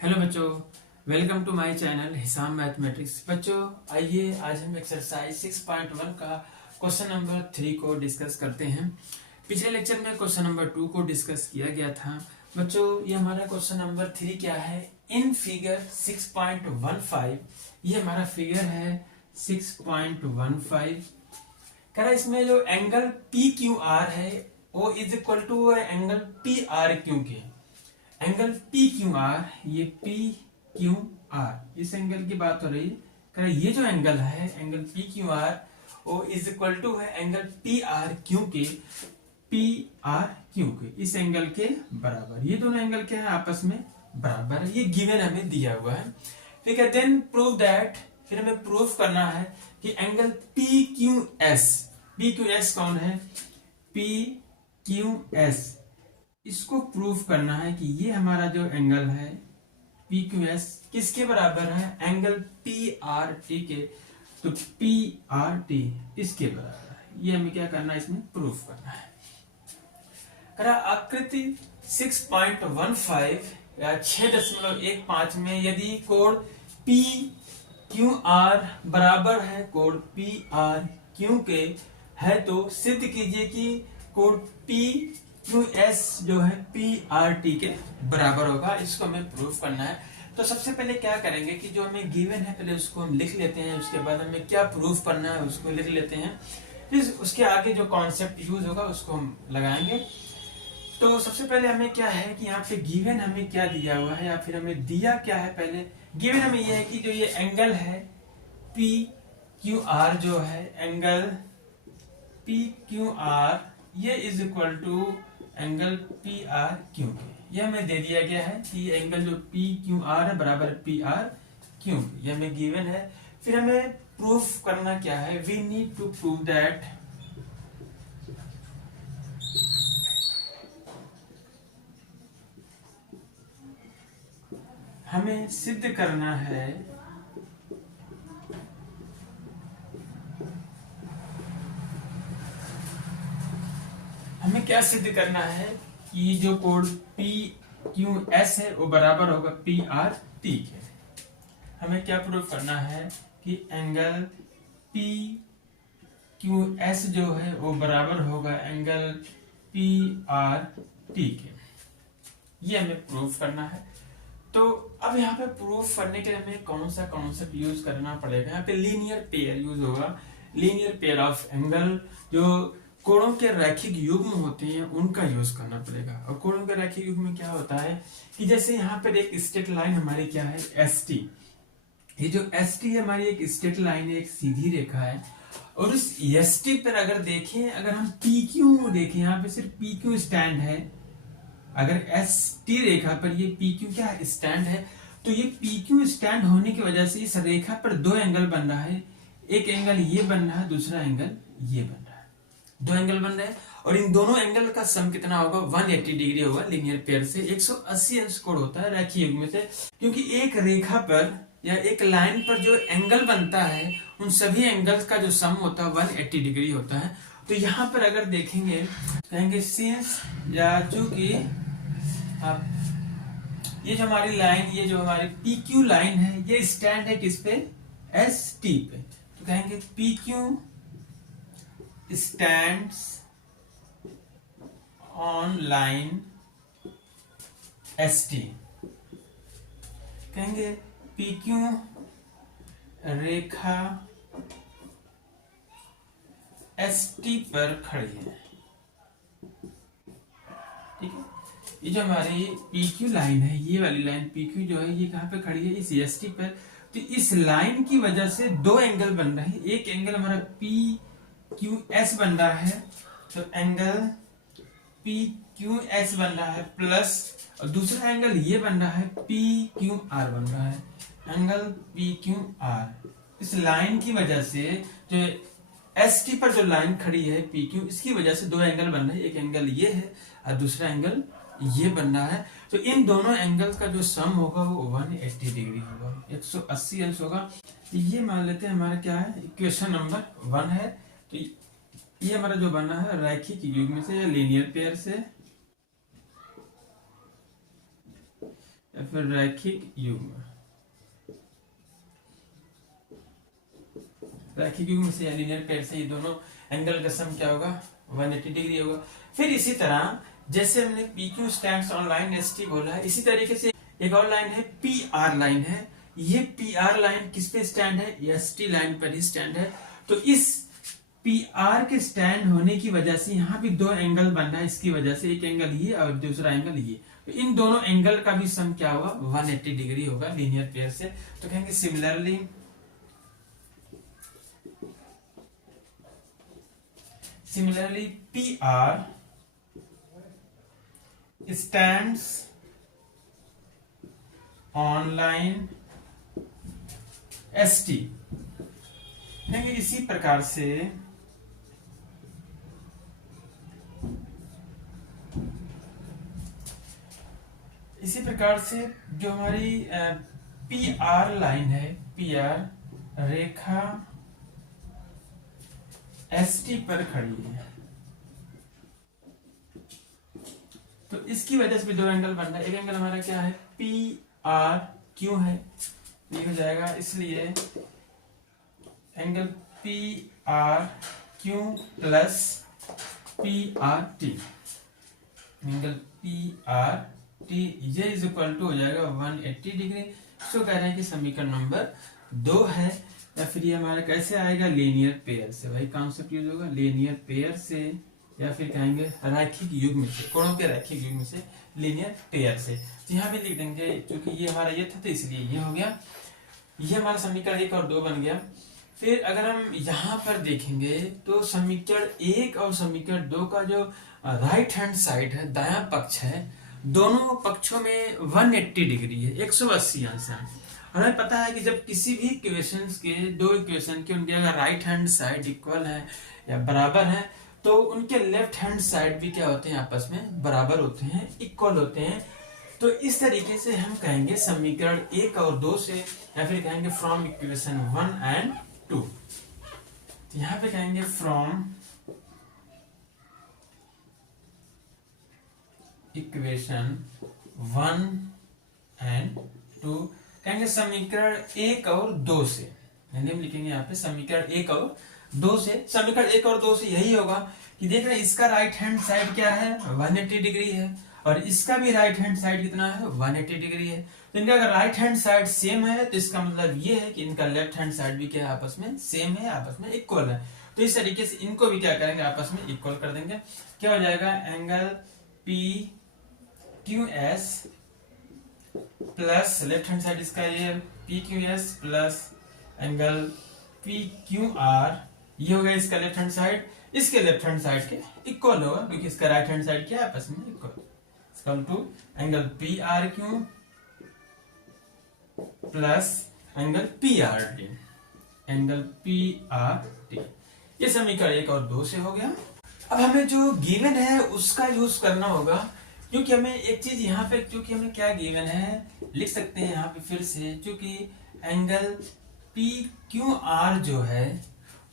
Hello बच्चों, welcome to my channel Hisam mathematics. बच्चों आइए आज हम एक्सरसाइज 6.1 का क्वेश्चन नंबर 3 को डिस्कस करते हैं। पिछले लेक्चर में क्वेश्चन नंबर 2 को डिस्कस किया गया था। बच्चों ये हमारा क्वेश्चन नंबर 3 क्या है? इन फिगर 6.15 ये हमारा फिगर है 6.15। कह रहा इसमें जो एंगल पी क्यू आर है वो is equal to angle P R Q के। एंगल पी क्यू आर, ये पी क्यू आर इस एंगल की बात हो रही है। ये जो एंगल है एंगल पी क्यू आर वो इज इक्वल टू है एंगल पी आर क्यू के, पी आर क्यू के इस एंगल के बराबर। ये दोनों एंगल क्या है? आपस में बराबर है। ये गिवन हमें दिया हुआ है। ठीक है, देन प्रूव दैट, फिर हमें प्रूफ करना है कि एंगल पी क्यू एस कौन है? पी क्यू एस, इसको प्रूफ करना है कि ये हमारा जो एंगल है पी क्यू एस किसके बराबर है? एंगल पी आर टी के। तो पी आर टी इसके बराबर है। ये हमें क्या करना है? इसमें प्रूफ करना है। आकृति 6.15 या 6.15 में यदि कोण पी क्यू आर बराबर है कोण पी आर क्यू के है तो सिद्ध कीजिए कि कोण पी क्यू एस जो है पी आर टी के बराबर होगा। इसको हमें प्रूफ करना है। तो सबसे पहले क्या करेंगे कि जो हमें गिवन है पहले उसको हम लिख लेते हैं, उसके बाद हमें क्या प्रूफ करना है उसको लिख लेते हैं, फिर उसके आगे जो कॉन्सेप्ट यूज होगा उसको हम लगाएंगे। तो सबसे पहले हमें क्या है कि यहाँ पे गिवन हमें क्या दिया हुआ है या फिर हमें दिया क्या है? पहले गिवन हमें यह है कि जो ये एंगल है पी क्यू आर जो है एंगल पी क्यू आर ये is equal to angle P R Q के। ये हमें दे दिया गया है कि एंगल जो पी क्यू आर है बराबर पी आर क्यू, ये हमें गिवन है। फिर हमें प्रूफ करना क्या है? We need to prove that हमें सिद्ध करना है हमें क्या सिद्ध करना है कि जो कोण पी क्यू एस है वो बराबर होगा पी आर टी के। हमें क्या प्रूफ करना है कि एंगल पी क्यू एस जो है वो बराबर होगा एंगल पी आर टी के। ये हमें प्रूफ करना है। तो अब यहाँ पे प्रूफ करने के लिए हमें कौन सा कॉन्सेप्ट यूज करना पड़ेगा? यहाँ पे लीनियर पेयर यूज होगा। लीनियर पेयर ऑफ एंगल, जो कोणों के रैखिक युग्म होते हैं उनका यूज करना पड़ेगा। और कोणों के रैखिक युग्म में क्या होता है कि जैसे यहाँ पर एक स्ट्रेट लाइन हमारी क्या है? S T. ये जो एस टी है हमारी एक स्ट्रेट लाइन है, एक सीधी रेखा है। और उस एस टी पर अगर देखें, अगर हम पी क्यू देखें, यहाँ पे सिर्फ पी क्यू स्टैंड है। अगर एस टी रेखा पर ये पी क्यू क्या है? स्टैंड है। तो ये पी क्यू स्टैंड होने की वजह से इस रेखा पर दो एंगल बन रहा है। एक एंगल ये बन रहा है, दूसरा एंगल ये बन रहा है। दो एंगल बन रहे हैं और इन दोनों एंगल का सम कितना होगा? 180 डिग्री होगा। लीनियर पेयर से 180 अंश कोण होता है रैखिक युग्म से, क्योंकि एक रेखा पर या एक लाइन पर जो एंगल बनता है उन सभी एंगल्स का जो सम होता है 180 डिग्री होता है। तो यहाँ पर अगर देखेंगे कहेंगे सिंस या चूंकि ये जो हमारी लाइन, ये जो हमारी पी क्यू लाइन है ये स्टैंड है किस पे? एस टी पे। तो कहेंगे P Q stands on line ST। कहेंगे PQ रेखा ST पर खड़ी है। ठीक है, ये जो हमारी PQ लाइन है, ये वाली लाइन PQ जो है ये कहाँ पे खड़ी है? इस ST पर। तो इस लाइन की वजह से दो एंगल बन रहे हैं। एक एंगल हमारा पी क्यू एस बन रहा है, तो एंगल पी क्यू एस बन रहा है प्लस, और दूसरा एंगल ये बन रहा है पी क्यू आर बन रहा है, एंगल पी क्यू आर। इस लाइन की वजह से जो एस टी पर जो लाइन खड़ी है पी क्यू, इसकी वजह से दो एंगल बन रहे हैं। एक एंगल ये है और दूसरा एंगल ये बन रहा है। तो इन दोनों एंगल का जो सम होगा वो 180 डिग्री होगा, 180 अंश होगा। ये मान लेते हैं हमारा क्या है? इक्वेशन नंबर 1 है। तो ये हमारा जो बना है रैखिक युग्म से या लीनियर पेयर से या फिर रैखिक युग्म, रैखिक युग्म से या लीनियर पेयर से ये दोनों एंगल का सम क्या होगा 180 डिग्री होगा। फिर इसी तरह जैसे हमने PQ stands on line ST बोला है, इसी तरीके से एक और लाइन है PR लाइन है। ये PR लाइन किस पे स्टैंड है, ST लाइन पर ही स्टैंड है। तो इस PR के स्टैंड होने की वजह से यहाँ भी दो एंगल बन रहा है, इसकी वजह से एक एंगल ये और दूसरा एंगल ये, तो इन दोनों एंगल का भी सम क्या होगा 180 डिग्री होगा लीनियर पेयर से। तो कहेंगे similarly PR stands on line ST। कहेंगे इसी प्रकार से जो हमारी PR लाइन है, PR रेखा ST पर खड़ी है, तो इसकी वजह से भी दो एंगल बन रहा है। एक एंगल हमारा क्या है PRQ है, ये हो जाएगा, इसलिए angle PRQ plus PRT, angle PRT ये इज इक्वल टू हो जाएगा 180 डिग्री। इसको कह रहे हैं कि समीकरण नंबर 2 है। या फिर ये हमारा कैसे आएगा लीनियर पेयर से, वही कॉन्सेप्ट यूज होगा लीनियर पेयर से, या फिर कहेंगे रैखिक युग्म से, कोणों के रैखिक युग्म से, लीनियर पेयर से। तो यहाँ भी लिख देंगे, क्योंकि ये हमारा ये था तो इसलिए ये हो गया, ये हमारा समीकरण 1 और 2 बन गया। फिर अगर हम यहाँ पर देखेंगे तो समीकरण 1 और समीकरण 2 का जो राइट हैंड साइड है, दायां पक्ष है, दोनों पक्षों में 180 डिग्री है, 180 अंश है। और हमें पता है कि जब किसी भी इक्वेशंस के, दो इक्वेशन के, उनके अगर राइट हैंड साइड इक्वल है या बराबर है, तो उनके लेफ्ट हैंड साइड भी क्या होते हैं, आपस में बराबर होते हैं, इक्वल होते हैं। तो इस तरीके से हम कहेंगे समीकरण 1 और 2 से, या फिर कहेंगे फ्रॉम इक्वेशन 1 एंड 2। तो यहां पे कहेंगे फ्रॉम इक्वेशन 1 एंड 2, कहेंगे समीकरण 1 और 2 से, यानी हम लिखेंगे यहाँ पे समीकरण 1 और 2 से। समीकरण 1 और 2 से यही होगा कि देख रहे हैं इसका राइट हैंड साइड क्या है 180 डिग्री है, और इसका भी राइट हैंड साइड कितना है 180 डिग्री है। तो इनका अगर राइट हैंड साइड सेम है तो इसका मतलब ये है कि इनका लेफ्ट हैंड साइड भी क्या है, आपस में सेम है, आपस में इक्वल है। तो इस तरीके से इनको भी क्या करेंगे, आपस में इक्वल कर देंगे। क्या हो जाएगा, angle PQS plus left hand side इसका ये PQS प्लस एंगल PQR, ये हो गया इसका लेफ्ट हैंड साइड, इसके लेफ्ट हैंड साइड के इक्वल होगा, क्योंकि इसका राइट हैंड साइड क्या है, आपस में equal. To angle PRQ plus angle PRT, angle PRT। ये समीकरण 1 और 2 से हो गया। अब हमें जो गिवन है उसका यूज करना होगा, क्योंकि हमें एक चीज यहाँ पे, क्योंकि हमें क्या गिवन है लिख सकते हैं यहाँ पे फिर से, क्योंकि एंगल PQR जो है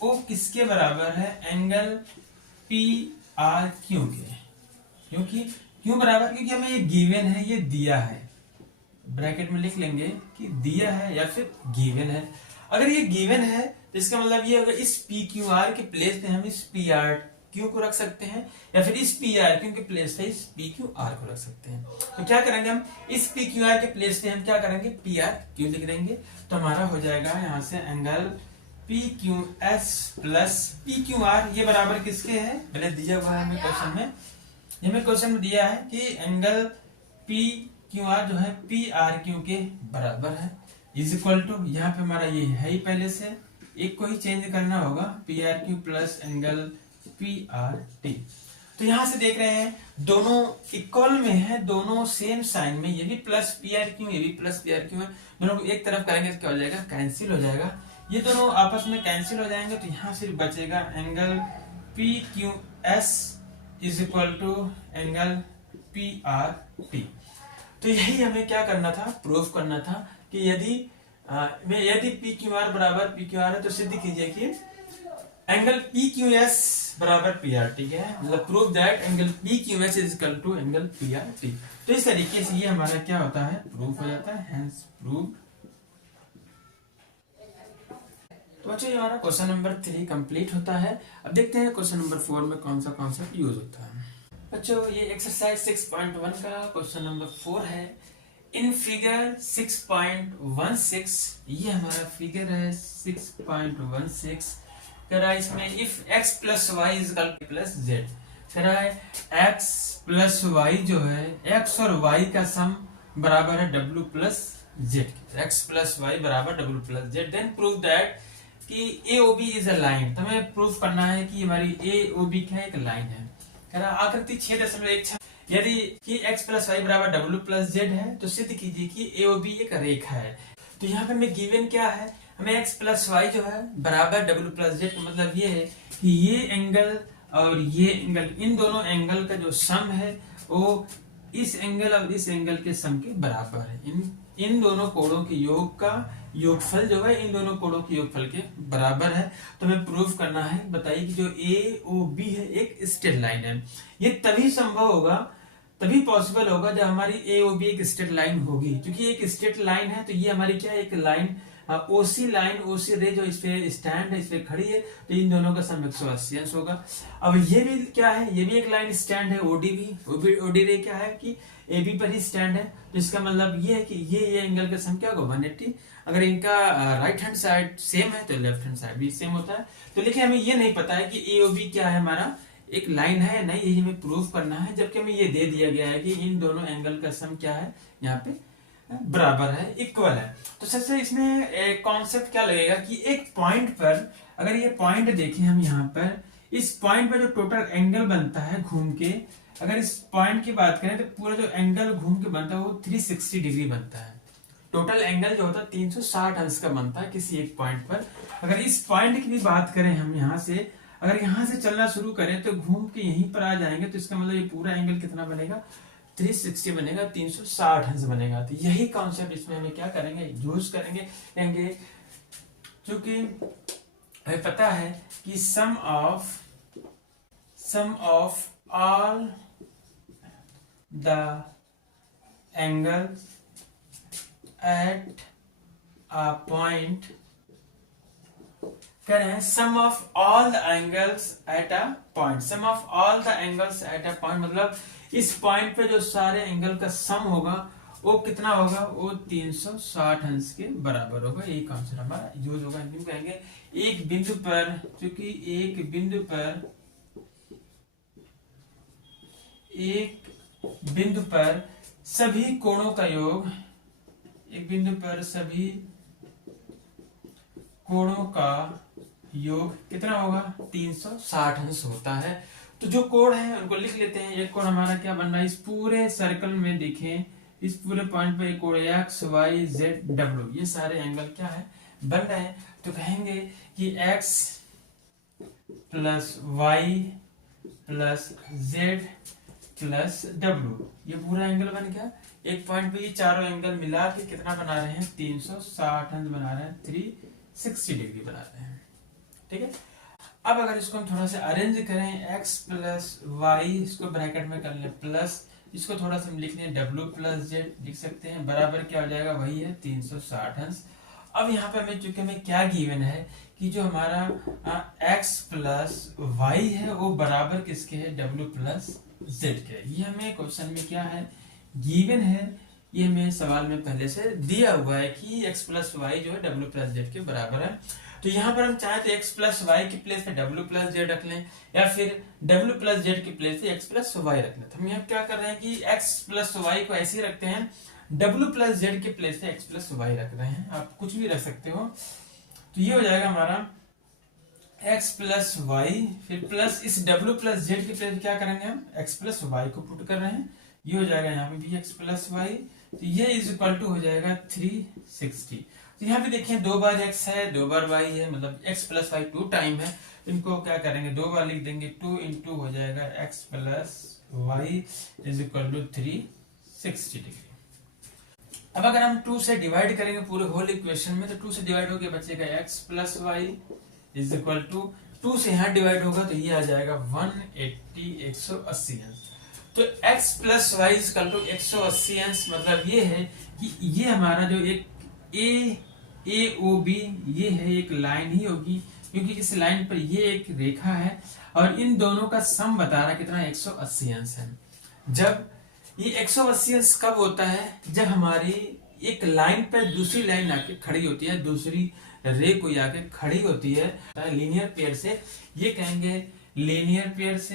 वो किसके बराबर है, एंगल PRQ के। क्योंकि क्यों बराबर, क्योंकि हमें ये गिवन है, ये दिया है, ब्रैकेट में लिख लेंगे कि दिया है या फिर गिवन है। अगर ये गिवन है तो इसका मतलब ये होगा इस PQR के प्लेस पे हम इस PRQ को रख सकते हैं, या फिर इस PRQ के प्लेस पे इस PQR को रख सकते हैं। तो क्या करेंगे हम, इस PQR के प्लेस पे हम क्या करेंगे PRQ लिख देंगे। तो हमारा हो जाएगा यहाँ से एंगल PQS प्लस PQR, ये बराबर किसके है, पहले दिया हुआ है हमें क्वेश्चन में, हमें क्वेश्चन में दिया है कि एंगल PQR जो है PRQ के बराबर है, इज इक्वल टू, यहाँ पे हमारा ये है ही पहले से, एक को ही चेंज करना होगा, PRQ प्लस एंगल PRT। तो यहां से देख रहे हैं दोनों इक्वल में है, दोनों सेम साइन में, ये भी प्लस PRQ, ये भी प्लस PRQ है, दोनों को एक तरफ करेंगे तो क्या हो जाएगा, कैंसिल हो जाएगा, ये दोनों आपस में कैंसिल हो जाएंगे। तो यहाँ सिर्फ बचेगा angle PQS is equal to angle PRT। तो यही हमें क्या करना था, प्रूफ करना था कि यदि PQR बराबर PQR है तो सिद्ध कीजिए कि एंगल पी क्यू एस बराबर पी आर टी है, मतलब prove that angle P Q S is equal to angle P R T. तो इस तरीके से ये हमारा क्या होता है, प्रूफ हो जाता है, हेंस प्रूव। तो बच्चों ये हमारा क्वेश्चन नंबर 3 कंप्लीट होता है। अब देखते हैं क्वेश्चन नंबर 4 में कौन सा कॉन्सेप्ट यूज होता है। बच्चों ये एक्सरसाइज 6.1 का क्वेश्चन नंबर 4 है। इन फिगर 6.16, ये हमारा फिगर है 6.16, करा इसमें if x plus y is equal plus z, करा है x प्लस वाई जो है x और y का सम बराबर है w plus z, x plus y बराबर w plus z. Then prove that कि AOB इज अ लाइन। तो हमें प्रूफ करना है कि हमारी AOB क्या एक लाइन है। कह रहा आकृति 6.16 यदि कि x प्लस वाई बराबर w प्लस जेड है तो सिद्ध कीजिए कि AOB एक रेखा है। तो यहाँ पे हमें गिवन क्या है, हमें x प्लस वाई जो है बराबर w प्लस जेड का मतलब ये है कि ये एंगल और ये एंगल, इन दोनों एंगल का जो सम है वो इस एंगल और इस एंगल के सम के बराबर है। इन दोनों कोणों के योग का योगफल जो है इन दोनों कोणों के योगफल के बराबर है। तो हमें प्रूफ करना है, बताइए कि जो AOB है एक स्ट्रेट लाइन है। ये तभी संभव होगा, तभी पॉसिबल होगा जब हमारी AOB एक स्ट्रेट लाइन होगी। क्योंकि एक स्ट्रेट लाइन है तो ये हमारी क्या है, एक लाइन OC लाइन, OC रे जो इस पे स्टैंड है, इस पे खड़ी है, तो इन दोनों का सम 180 होगा। अब ये भी क्या है, ये भी एक लाइन स्टैंड है OD रे क्या है कि AB पर ही स्टैंड है। तो इसका मतलब ये है कि ये एंगल का सम क्या होगा 180। अगर इनका राइट हैंड साइड सेम है तो लेफ्ट हैंड साइड भी सेम होता है। तो लेकिन हमें ये नहीं पता है कि AOB क्या है, हमारा एक लाइन है नहीं, ये हमें प्रूफ करना है। जबकि हमें ये दे दिया गया है कि इन दोनों एंगल का सम क्या है, यहाँ पे बराबर है, इक्वल है। तो सबसे इसमें कॉन्सेप्ट क्या लगेगा कि एक पॉइंट पर, अगर ये पॉइंट देखें हम यहाँ पर, इस पॉइंट पर जो टोटल एंगल बनता है घूम के, अगर इस पॉइंट की बात करें तो पूरा जो एंगल घूम के बनता है वो 360 डिग्री बनता है। टोटल एंगल जो होता है 360 अंश का बनता है किसी एक पॉइंट पर। अगर इस पॉइंट की भी बात करें हम यहाँ से, अगर यहाँ से चलना शुरू करें तो घूम के यहीं पर आ जाएंगे, तो इसका मतलब ये पूरा एंगल कितना बनेगा, 360 बनेगा, 360 अंश बनेगा। तो यही कॉन्सेप्ट इसमें हमें क्या करेंगे, यूज करेंगे। क्योंकि हमें पता है कि sum of all the angles at a point, कह रहे हैं sum of all the angles at a point. Sum of all the angles at a point मतलब इस पॉइंट पे जो सारे एंगल का सम होगा वो कितना होगा, वो 360 अंश के बराबर होगा। यही कॉन्सेप्ट हमारा यूज होगा। हम कहेंगे एक बिंदु पर, क्योंकि एक बिंदु पर सभी कोणों का योग, एक बिंदु पर सभी कोणों का योग कितना होगा, 360 अंश होता है। तो जो कोण है उनको लिख लेते हैं। एक कोण हमारा क्या बन रहा है, इस पूरे सर्कल में देखें, इस पूरे पॉइंट पे एक कोण x y z w, ये सारे एंगल क्या है बन रहे हैं। तो कहेंगे कि x plus y plus z plus w, ये पूरा एंगल बन गया। एक पॉइंट पे ये चारों एंगल मिला के कितना बना रहे हैं, 360 अंश बना रहे हैं, 360 डिग्री बना रहे हैं। ठीक है। अब अगर इसको हम थोड़ा सा अरेंज करें, x प्लस वाई, इसको ब्रैकेट में कर लें, प्लस इसको थोड़ा सा हम लिख लें w प्लस जेड, लिख सकते हैं, बराबर क्या हो जाएगा, वही है 360 अंश। अब यहाँ पे हमें चूंकि हमें क्या गिवन है कि जो हमारा x प्लस वाई है वो बराबर किसके है, w प्लस जेड के। ये हमें क्वेश्चन में क्या है गिवन है, ये हमें सवाल में पहले से दिया हुआ है कि x प्लस वाई जो है w प्लस जेड के बराबर है। तो यहाँ पर हम चाहे तो x प्लस वाई की प्लेस पे w प्लस जेड रख लें, या फिर w प्लस जेड की प्लेस पे x प्लस वाई रख लें। तो हम यहाँ क्या कर रहे हैं कि x प्लस वाई को ऐसे ही रखते हैं, w प्लस जेड की प्लेस पे x प्लस वाई रख रहे हैं। आप कुछ भी रख सकते हो। तो ये हो जाएगा हमारा x प्लस वाई, फिर प्लस इस w प्लस जेड की प्लेस क्या करेंगे हम, x प्लस वाई को पुट कर रहे हैं। ये हो जाएगा यहाँ पे भी x प्लस वाई, तो ये इज इक्वल टू हो जाएगा 360। तो यहाँ पे देखिए 2 बार x है, 2 बार y है, मतलब x प्लस वाई 2 टाइम है। इनको क्या करेंगे, 2 बार लिख देंगे, 2 इंटू हो जाएगा x plus y is equal to 360 degree. अब अगर हम 2 से डिवाइड करेंगे पूरे होल इक्वेशन में, तो 2 से डिवाइड होकर बचेगा x plus y is equal to 2 से यहाँ डिवाइड होगा तो ये आ जाएगा 180 180 अंश। तो x plus y equal to 180 अंश, मतलब ये है कि ये हमारा जो एक ए ओ बी ये है एक लाइन ही होगी, क्योंकि इस लाइन पर ये एक रेखा है और इन दोनों का सम बता रहा कितना 180 अंश है। जब ये 180 अंश कब होता है, जब हमारी एक लाइन पर दूसरी लाइन आके खड़ी होती है, दूसरी रे कोई आके खड़ी होती है लीनियर पेयर से, ये कहेंगे लीनियर पेयर से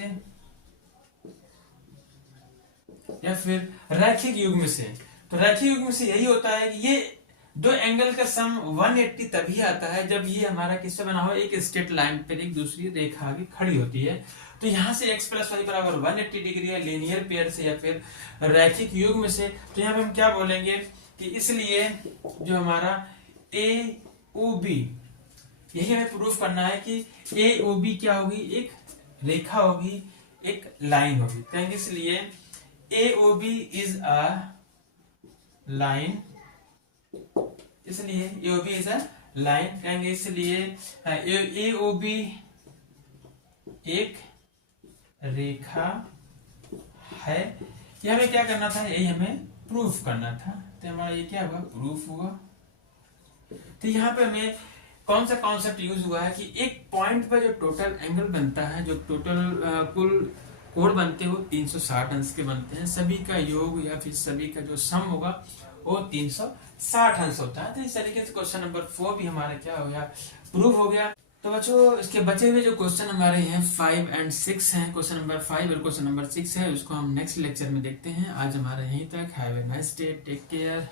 या फिर रैखिक युग्म से। तो रैखिक युग्म से यही होता है कि ये दो एंगल का सम 180 तभी आता है जब ये हमारा किससे बना हो, एक स्ट्रेट लाइन पर एक दूसरी रेखा आगे खड़ी होती है। तो यहां से x प्लस वाई बराबर 180 डिग्री है लीनियर पेयर से या फिर रैखिक युग्म से। तो यहाँ पे हम क्या बोलेंगे कि इसलिए जो हमारा ए ओ बी, यही हमें प्रूफ करना है कि ए ओ बी क्या होगी, एक रेखा होगी, एक लाइन होगी। कहेंगे इसलिए A O B is a line, इसलिए A O B is a line कहेंगे, इसलिए ए ओ बी एक रेखा है। ये हमें क्या करना था, यही हमें प्रूफ करना था। तो हमारा ये क्या हुआ, प्रूफ हुआ। तो यहाँ पे हमें कौन सा कॉन्सेप्ट यूज हुआ है कि एक पॉइंट पर जो टोटल एंगल बनता है, जो टोटल कुल कोण बनते हैं वो 360 अंश के बनते हैं। सभी का योग या फिर सभी का जो सम होगा वो 360 अंश होता है। तो इस तरीके से क्वेश्चन नंबर 4 भी हमारा क्या हो गया, प्रूफ हो गया। तो बच्चों इसके बचे हुए जो क्वेश्चन हमारे हैं 5 और 6 हैं, क्वेश्चन नंबर 5 और क्वेश्चन नंबर 6 है, उसको हम नेक्स्ट लेक्चर में देखते हैं। आज हमारा यहीं तक। Have a nice day, take care.